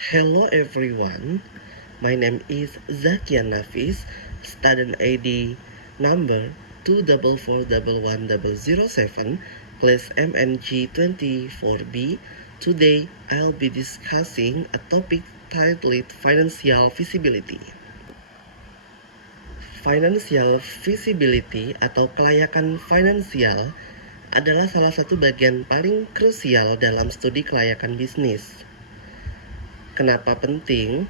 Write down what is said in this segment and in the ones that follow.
Hello everyone, my name is Zakian Nafis, student ID number 2441107, class MNG24B. Today, I'll be discussing a topic titled Financial Feasibility. Financial feasibility atau kelayakan finansial adalah salah satu bagian paling krusial dalam studi kelayakan bisnis. Kenapa penting?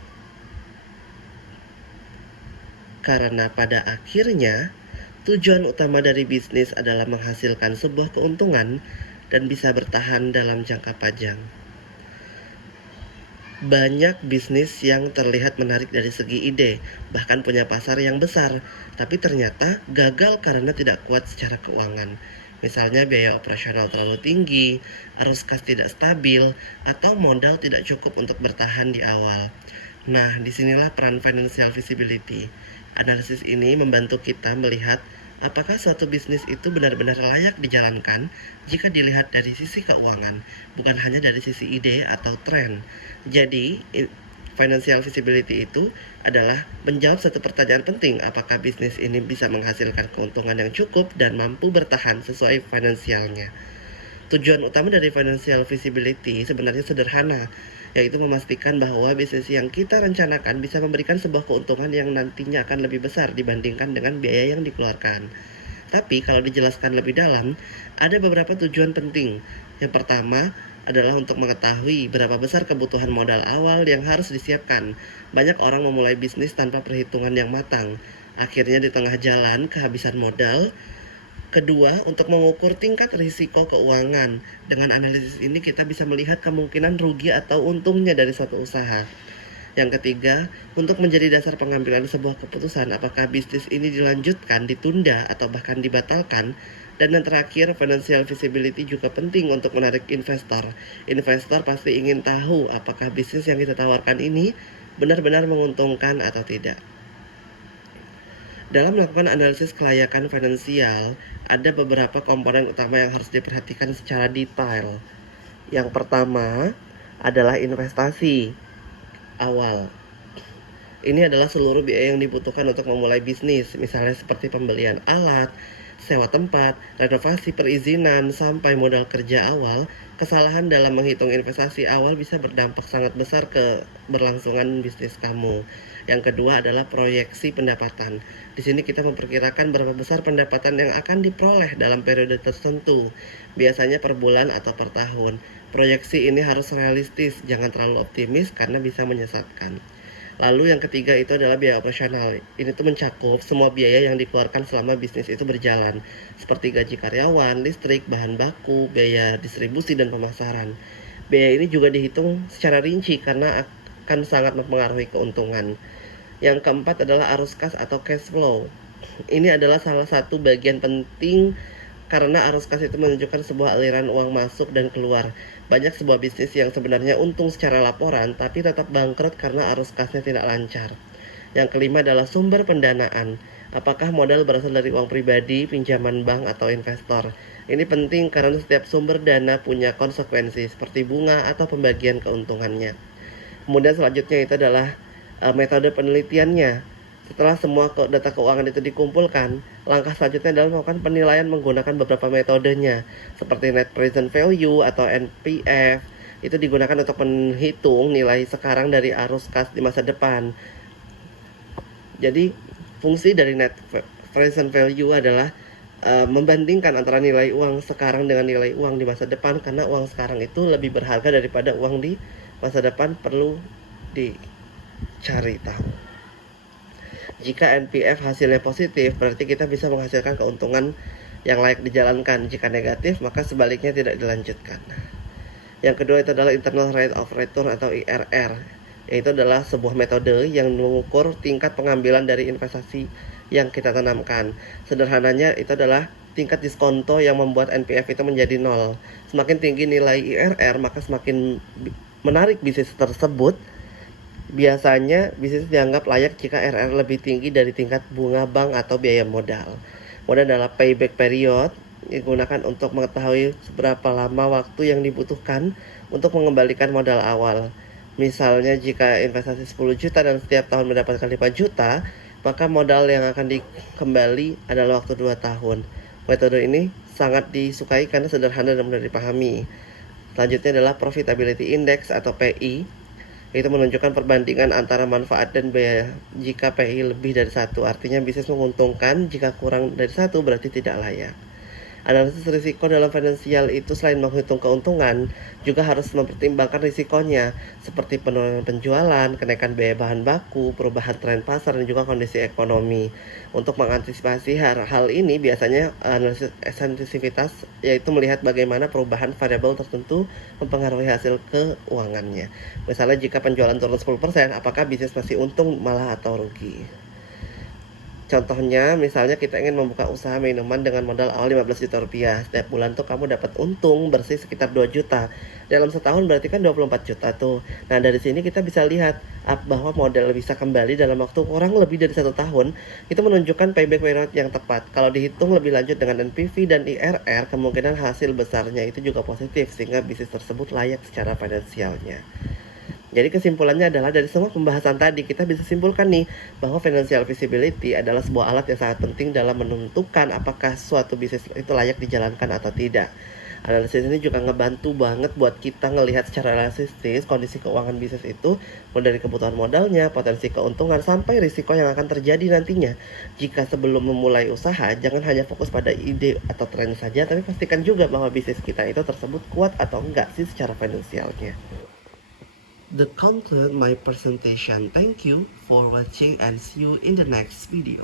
Karena pada akhirnya, tujuan utama dari bisnis adalah menghasilkan sebuah keuntungan dan bisa bertahan dalam jangka panjang. Banyak bisnis yang terlihat menarik dari segi ide, bahkan punya pasar yang besar, tapi ternyata gagal karena tidak kuat secara keuangan. Misalnya biaya operasional terlalu tinggi, arus kas tidak stabil, atau modal tidak cukup untuk bertahan di awal. Nah, disinilah peran financial feasibility. Analisis ini membantu kita melihat apakah suatu bisnis itu benar-benar layak dijalankan jika dilihat dari sisi keuangan, bukan hanya dari sisi ide atau tren. Jadi, financial feasibility itu adalah menjawab satu pertanyaan penting, apakah bisnis ini bisa menghasilkan keuntungan yang cukup dan mampu bertahan sesuai finansialnya. Tujuan utama dari financial feasibility sebenarnya sederhana, yaitu memastikan bahwa bisnis yang kita rencanakan bisa memberikan sebuah keuntungan yang nantinya akan lebih besar dibandingkan dengan biaya yang dikeluarkan. Tapi kalau dijelaskan lebih dalam, ada beberapa tujuan penting. Yang pertama adalah untuk mengetahui berapa besar kebutuhan modal awal yang harus disiapkan. Banyak orang memulai bisnis tanpa perhitungan yang matang. Akhirnya di tengah jalan kehabisan modal. Kedua, untuk mengukur tingkat risiko keuangan. Dengan analisis ini kita bisa melihat kemungkinan rugi atau untungnya dari suatu usaha. Yang ketiga, untuk menjadi dasar pengambilan sebuah keputusan apakah bisnis ini dilanjutkan, ditunda, atau bahkan dibatalkan. Dan yang terakhir, financial feasibility juga penting untuk menarik investor. Investor pasti ingin tahu apakah bisnis yang kita tawarkan ini benar-benar menguntungkan atau tidak. Dalam melakukan analisis kelayakan finansial, ada beberapa komponen utama yang harus diperhatikan secara detail. Yang pertama adalah investasi awal. Ini adalah seluruh biaya yang dibutuhkan untuk memulai bisnis, misalnya seperti pembelian alat, sewa tempat, renovasi perizinan, sampai modal kerja awal. Kesalahan dalam menghitung investasi awal bisa berdampak sangat besar ke berlangsungan bisnis kamu. Yang kedua adalah proyeksi pendapatan. Di sini kita memperkirakan berapa besar pendapatan yang akan diperoleh dalam periode tertentu, biasanya per bulan atau per tahun. Proyeksi ini harus realistis, jangan terlalu optimis karena bisa menyesatkan. Lalu yang ketiga itu adalah biaya operasional. Ini tuh mencakup semua biaya yang dikeluarkan selama bisnis itu berjalan, seperti gaji karyawan, listrik, bahan baku, biaya distribusi, dan pemasaran. Biaya ini juga dihitung secara rinci karena akan sangat mempengaruhi keuntungan. Yang keempat adalah arus kas atau cash flow. Ini adalah salah satu bagian penting karena arus kas itu menunjukkan sebuah aliran uang masuk dan keluar. Banyak sebuah bisnis yang sebenarnya untung secara laporan tapi tetap bangkrut karena arus kasnya tidak lancar. Yang kelima adalah sumber pendanaan. Apakah modal berasal dari uang pribadi, pinjaman bank, atau investor? Ini penting karena setiap sumber dana punya konsekuensi seperti bunga atau pembagian keuntungannya. Kemudian selanjutnya itu adalah metode penelitiannya. Setelah semua data keuangan itu dikumpulkan, langkah selanjutnya adalah melakukan penilaian menggunakan beberapa metodenya, seperti net present value atau NPV. Itu digunakan untuk menghitung nilai sekarang dari arus kas di masa depan. Jadi, fungsi dari net present value adalah membandingkan antara nilai uang sekarang dengan nilai uang di masa depan, karena uang sekarang itu lebih berharga daripada uang di masa depan, perlu dicari tahu. Jika NPV hasilnya positif, berarti kita bisa menghasilkan keuntungan yang layak dijalankan. Jika negatif, maka sebaliknya tidak dilanjutkan. Yang kedua itu adalah internal rate of return atau IRR, yaitu adalah sebuah metode yang mengukur tingkat pengambilan dari investasi yang kita tanamkan. Sederhananya itu adalah tingkat diskonto yang membuat NPV itu menjadi 0. Semakin tinggi nilai IRR, maka semakin menarik bisnis tersebut. Biasanya bisnis dianggap layak jika IRR lebih tinggi dari tingkat bunga bank atau biaya modal. Kemudian adalah payback period, digunakan untuk mengetahui seberapa lama waktu yang dibutuhkan untuk mengembalikan modal awal. Misalnya jika investasi 10 juta dan setiap tahun mendapatkan 5 juta, maka modal yang akan dikembali adalah waktu 2 tahun. Metode ini sangat disukai karena sederhana dan mudah dipahami. Selanjutnya adalah Profitability Index atau PI. Itu menunjukkan perbandingan antara manfaat dan biaya. Jika PI lebih dari 1, artinya bisnis menguntungkan. Jika kurang dari 1, berarti tidak layak. Analisis risiko dalam finansial itu selain menghitung keuntungan, juga harus mempertimbangkan risikonya, seperti penurunan penjualan, kenaikan biaya bahan baku, perubahan tren pasar, dan juga kondisi ekonomi. Untuk mengantisipasi hal ini, biasanya analisis sensitivitas, yaitu melihat bagaimana perubahan variabel tertentu mempengaruhi hasil keuangannya. Misalnya jika penjualan turun 10%, apakah bisnis masih untung malah atau rugi? Contohnya, misalnya kita ingin membuka usaha minuman dengan modal awal 15 juta rupiah. Setiap bulan tuh kamu dapat untung bersih sekitar 2 juta. Dalam setahun berarti kan 24 juta tuh. Nah, dari sini kita bisa lihat bahwa modal bisa kembali dalam waktu kurang lebih dari 1 tahun. Itu menunjukkan payback period yang tepat. Kalau dihitung lebih lanjut dengan NPV dan IRR, kemungkinan hasil besarnya itu juga positif, sehingga bisnis tersebut layak secara finansialnya. Jadi kesimpulannya adalah dari semua pembahasan tadi kita bisa simpulkan nih bahwa financial feasibility adalah sebuah alat yang sangat penting dalam menentukan apakah suatu bisnis itu layak dijalankan atau tidak. Analisis ini juga ngebantu banget buat kita ngelihat secara realistis kondisi keuangan bisnis itu, mulai dari kebutuhan modalnya, potensi keuntungan, sampai risiko yang akan terjadi nantinya. Jika sebelum memulai usaha, jangan hanya fokus pada ide atau tren saja, tapi pastikan juga bahwa bisnis kita itu tersebut kuat atau enggak sih secara finansialnya. The conclude my presentation. Thank you for watching and see you in the next video.